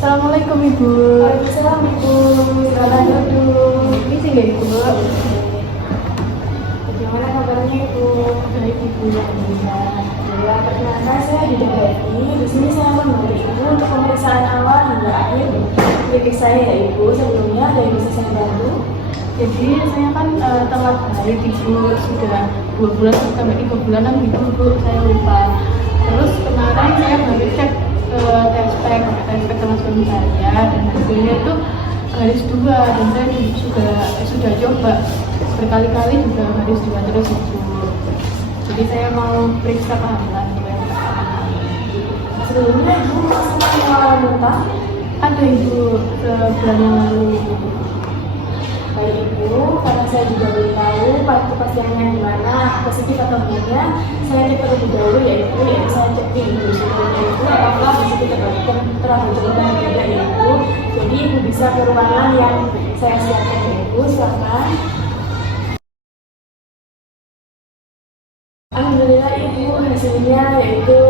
Assalamualaikum Ibu. Waalaikumsalam Ibu. Selamat duduk. Ini sih Ibu. Bagaimana kabarnya Ibu? Baik Ibu, alhamdulillah. Ya, perkenalkan saya Didabati. Di sini saya menemani Ibu untuk pemeriksaan awal hingga akhir kritik saya ya Ibu. Sebelumnya ada yang bisa saya bantu? Jadi saya kan telat haid Ibu, sudah 2 bulan sampai 3 bulanan gitu Ibu, saya lupa. Terus kemarin saya baru cek tespek sama suami saya, dan hasilnya itu garis 2, dan saya juga sudah coba berkali-kali juga garis 2 terus Ibu. Jadi saya mau periksa kehamilan yang pertama. Sebelumnya Ibu masih mengalami muntah? Ada Ibu, sebulan yang lalu. Baik Ibu, karena saya juga belum tahu kepastiannya di mana, positif atau enggaknya, saya cek terlebih dahulu yaitu saya cek dulu sebelumnya Ibu apakah positif atau terlalu jauh tidak ya Ibu. Jadi Ibu bisa ke ruangan yang saya siapkan ya Ibu, silakan. Alhamdulillah Ibu, hasilnya yaitu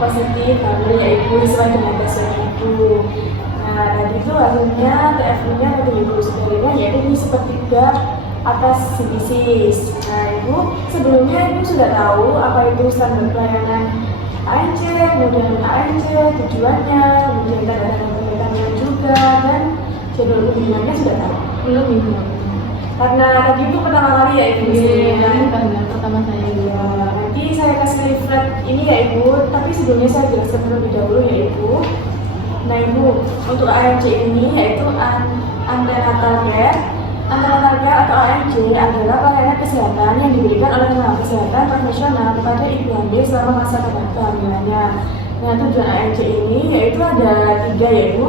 positif, hamil ya Ibu, sesuai dengan tes Ibu. Nah, tadi itu hasilnya TFU-nya atau ibu sebenarnya yaitu di sepertiga atas sibisis. Nah, Ibu sebelumnya Ibu sudah tahu apa itu standar pelayanan ANC, kemudian ANC, tujuannya, kemudian tanda-tanda juga, dan jadwal kunjungannya sudah tahu? Belum Ibu. Karena tadi itu pertama kali ya Ibu. Iya, ini tanggal pertama saya Ibu. Nanti saya kasih leaflet ini ya Ibu, tapi sebelumnya saya jelaskan terlebih dahulu ya Ibu. Nah Ibu, untuk ANC ini yaitu antenatal care. Antenatal care atau ANC adalah pelayanan kesehatan yang diberikan oleh tenaga kesehatan profesional kepada ibu hamil selama masa kehamilannya. Nah, tujuan ANC ini yaitu ada 3 yaitu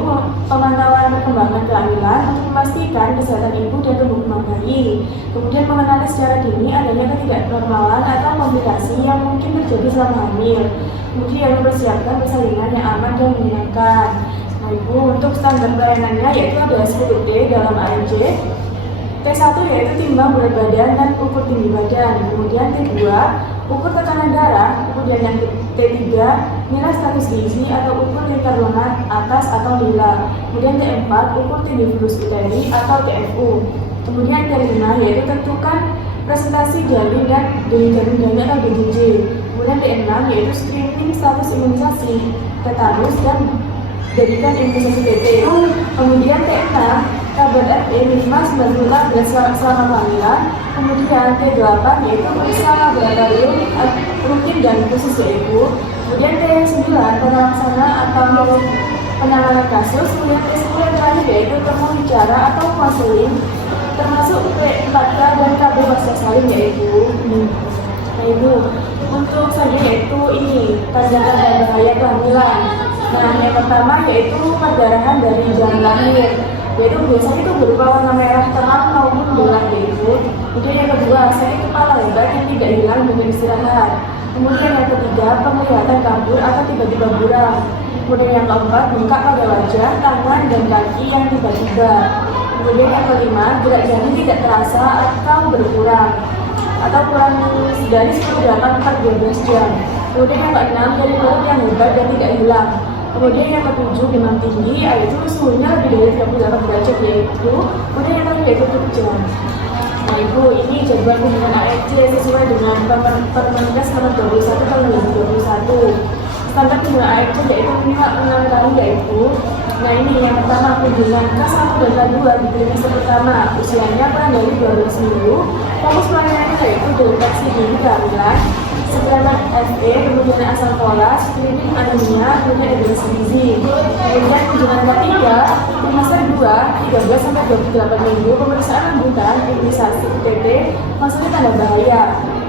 pemantauan perkembangan kehamilan untuk memastikan kesehatan ibu dan tumbuh kembang bayi. Kemudian mengenali secara dini adanya ketidaknormalan atau komplikasi yang mungkin terjadi selama hamil. Kemudian mempersiapkan persalinan yang aman dan menyenangkan. Nah Ibu, untuk standar pelayanannya yaitu ada 10T dalam ANC. T1 yaitu timbang berat badan dan ukur tinggi badan. Kemudian T2 ukur tekanan darah. Kemudian yang T3 nilai status gizi atau ukur lingkar lengan atas atau lila. Kemudian T4 ukur tinggi fulus uteri atau TFU. Kemudian T5 yaitu tentukan presentasi janin dan janin atau DJJ. Kemudian T6 yaitu screening status imunisasi tetanus dan jadikan imunisasi TT. Kemudian T6 kabar RT minimal 9 bulan selama kehamilan. Kemudian T8 yaitu periksa laboratorium rutin dan khusus ya Ibu. Kemudian T9 pelaksana atau penanganan kasus. Kemudian T10 yang terakhir yaitu temu bicara atau konseling, termasuk P4K dan KB pasca salin ya Ibu. Nah Ibu, untuk saja yaitu ini tanda-tanda bahaya kehamilan. Nah, yang pertama yaitu perdarahan dari janin lahir, yaitu biasanya itu berupa warna merah terang maupun gelap yaitu. Kemudian yang kedua, sakit kepala hebat yang tidak hilang dengan istirahat. Kemudian yang ketiga, penglihatan kabur atau tiba-tiba buram. Kemudian yang keempat, bengkak pada wajah, tangan dan kaki yang tiba-tiba. Kemudian yang kelima, gerak janin tidak terasa atau berkurang atau kurang dari 10-12 jam. Kemudian yang keenam, dari perut yang hebat dan tidak hilang. Kemudian yang ketujuh, demam tinggi, yaitu suhunya lebih dari 38 derajat yaitu. Kemudian yang terakhir yaitu jam. Nah Ibu, ini jadwal kunjungan ANC sesuai dengan Permenkes nomor 21 tahun 2021. Standar kunjungan ANC yaitu minimal 6 tahun ya Ibu. Nah ini yang pertama, kunjungan K1 dan K2 di trimester pertama, usianya kurang dari 12 minggu. Fokus pelayanannya yaitu deteksi dini kehamilan, segera FE, kemudian asam folas, screening anemia, kemudian evaluasi gizi. Kemudian kunjungan K3, trimester 2, 13 sampai 28 minggu, pemeriksaan lanjutan, imunisasi TT, maksudnya tanda bahaya.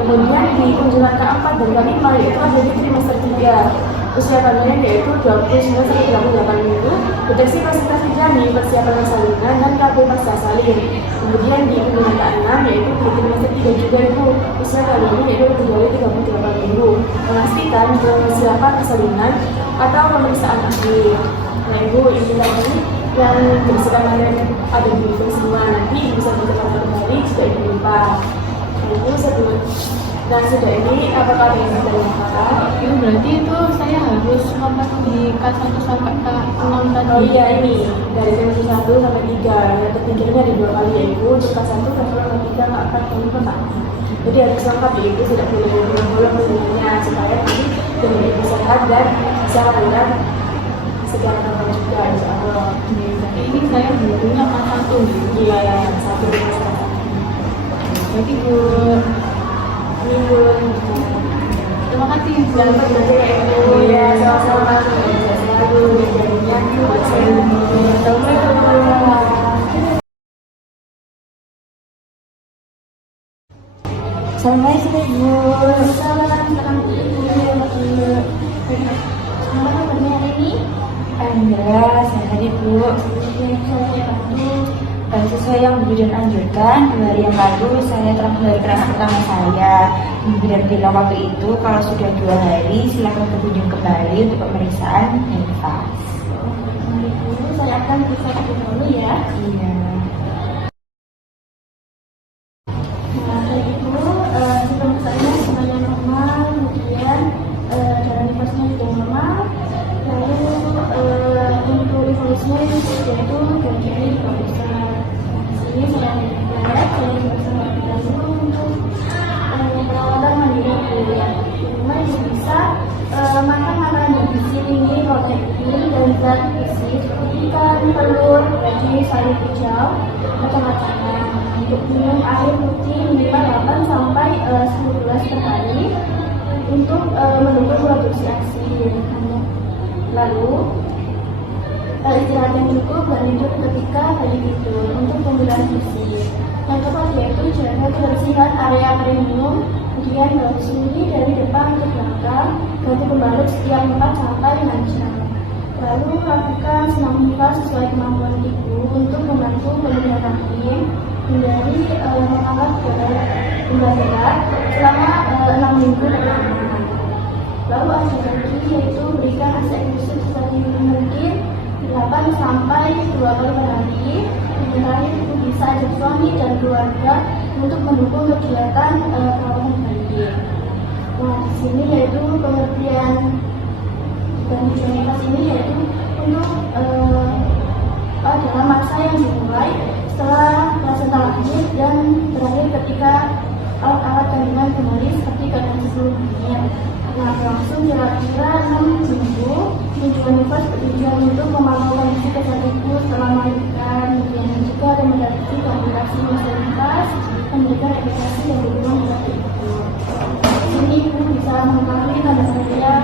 Kemudian di kunjungan K4 dan K5 yaitu ada di trimester 3. Usia kehamilan yaitu 29 sampai 38 minggu, deteksi konsentrasi janin, persiapan persalinan, dan KB pasca salin. Kemudian di kunjungan K6 yaitu di trimester 3 juga itu usia kehamilan yaitu lebih dari 38 minggu, memastikan persiapan persalinan atau pemeriksaan akhir. Nah Ibu, ini lagi yang berdasarkan ada di video semua, nanti bisa ditekan kembali jika Ibu lupa. Nah Ibu, sebelum Nah, sudah ini apakah ada yang bisa dilakukan? Itu berarti itu saya harus memenuhi K1 sampai K6 tadi. Oh iya, ini dari semester 1 sampai 3. Yang terpikirnya ada 2 kali, yaitu untuk K1, K2, K3, K4, K5, K6. Jadi harus lengkap, yaitu tidak boleh bolong sebenarnya, supaya nanti jadi lebih sehat dan bisa melakukan segala hal juga, insya Allah. Jadi ini saya butuhnya K1. Iya, yang satu semester 1. Berarti Bu, Minggu terima kasih Bu. dan berbagai ya Ibu, ya sama-sama. Selalu jadinya buat saya. Assalamualaikum. Assalamualaikum Ibu. Nama kabarnya hari ini? Alhamdulillah sehat Ibu. Sesuai yang Ibu dan anjurkan, 2 hari yang lalu saya telah kembali ke anak pertama saya. Ibu dan bilang waktu itu kalau sudah 2 hari silakan berkunjung kembali untuk pemeriksaan nifas. Saya akan bisa dulu ya. Iya. Nah, dari itu pemeriksaannya semuanya normal, kemudian darah nifasnya juga normal, lalu untuk evolusinya yaitu bagiannya juga besar. Ini saya lihat, saya bersama kita dulu untuk perawatan mandiri dulu ya. Dimana bisa makan makanan bergizi tinggi, protein dan zat gizi seperti ikan, telur, daging, sayur hijau, macam-macam. Untuk minum air putih minimal 8 sampai 10 gelas per hari untuk mendukung produksi ASI. Lalu istirahat yang cukup dan tidur ketika tadi tidur untuk pemilihan gizi. Yang keempat yaitu jaga kebersihan area minum, kemudian bersih dari depan ke belakang, ganti pembalut setiap 4 sampai 6 jam. Lalu lakukan senam nifas sesuai kemampuan ibu untuk membantu pemulihan rahim, hindari mengangkat benda berat selama 6 minggu pertama. Lalu ada lagi yaitu berikan ASI eksklusif seperti mungkin 8 sampai 2 kali per hari. Hindari ibu bisa ajak suami dan keluarga untuk mendukung kegiatan perawatan bayi. Nah, di sini yaitu pengertian dan nifas ini yaitu untuk dalam masa yang dimulai setelah plasenta lahir dan berakhir ketika alat-alat kandungan kembali seperti keadaan sebelumnya. Nah, langsung kira-kira 6 minggu. Tujuan nifas bertujuan untuk memantau kondisi kesehatan ibu setelah melahirkan, kemudian juga ada mendampingi komunikasi masa nifas, memberikan edukasi dan dukungan kepada ibu. Di sini ibu bisa mengetahui tanda-tanda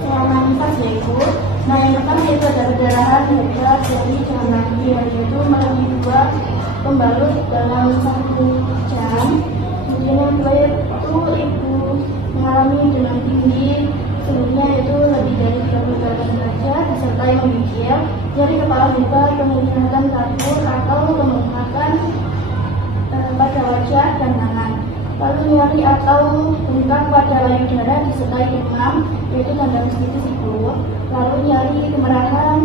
selama nifas ya ibu. Nah, yang pertama yaitu ada perdarahan hebat dari jalan lahir, yaitu melalui 2 pembalut dalam 1 jam. Kemudian yang kedua yaitu ibu mengalami demam tinggi, suhunya yaitu lebih dari 38 derajat, disertai menggigil, nyeri kepala lebar, penglihatan kabur atau pembengkakan pada wajah dan tangan. Lalu nyeri atau bengkak pada payudara disertai demam, yaitu tanda menitis ibu. Lalu nyeri kemerahan,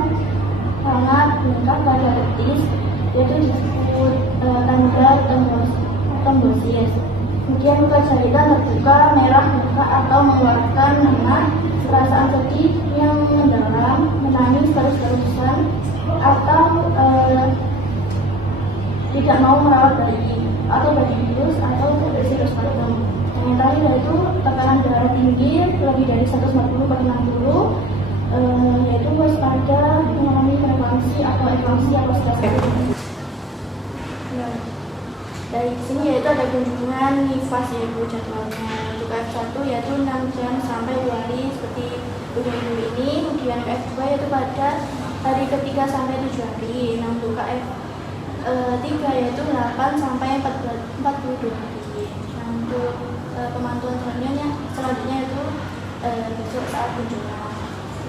hangat, bengkak pada betis, yaitu disebut tanda trombosis. Kemudian luka jahitan terbuka, merah, buka atau mengeluarkan nanah, perasaan sedih yang mendalam, menangis terus-terusan, atau tidak mau merawat bayi, atau bayi virus, atau depresi postpartum. Yang terakhir yaitu tekanan darah tinggi lebih dari 140 per 60, yaitu waspada mengalami preeklampsi atau eklampsi atau stres. Dari sini yaitu ada kunjungan nifas ya ibu jadwalnya. Untuk F1 yaitu 6 jam sampai 2 hari seperti minggu ini. Kemudian F2 yaitu pada hari ketiga sampai 7 hari. Nah, untuk F3 yaitu 8 sampai 42 hari. Nah, untuk pemantauan selanjutnya itu besok saat kunjungan.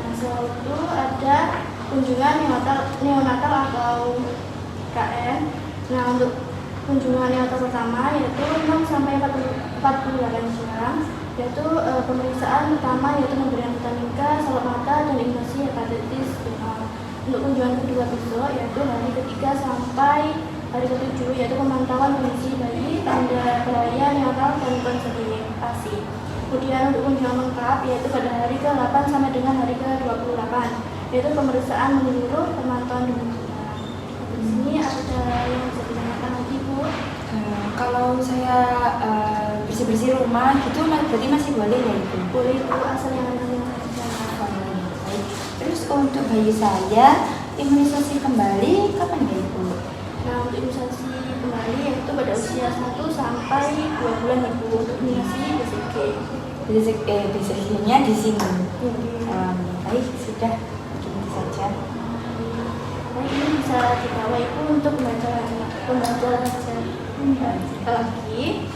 Nah, setelah itu ada kunjungan neonatal atau KN. Nah, untuk kunjungan neonatal pertama yaitu 6 sampai 48 jam, yaitu pemeriksaan pertama yaitu pemberian vitamin K, salep mata, dan imunisasi hepatitis B. Untuk kunjungan kedua besok yaitu hari ketiga sampai hari ke-7 yaitu pemantauan kondisi bayi, tanda bahaya neonatal dan konseling. vaksin. Kemudian untuk kunjungan lengkap yaitu pada hari ke-8 sampai dengan hari ke-28, yaitu pemeriksaan menyeluruh, pemantauan dengan jelas. Di sini ada yang bisa ditanyakan lagi, Bu? Kalau saya bersih-bersih rumah gitu berarti masih boleh ya Ibu? Boleh Bu, asal yang lain saja. Baik. Terus untuk bayi saya imunisasi kembali kapan ya Ibu? Nah, untuk imunisasi kembali yaitu pada usia 1 sampai 2 bulan Ibu untuk imunisasi BCG. BCG-nya di sini. Ya, Baik, sudah begitu saja. nah, ini bisa dibawa Ibu untuk pembelajaran lagi.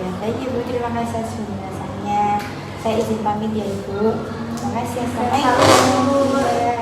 Ya, baik Ibu, terima kasih atas penjelasannya. Saya izin pamit ya Ibu. Terima kasih. Assalamualaikum.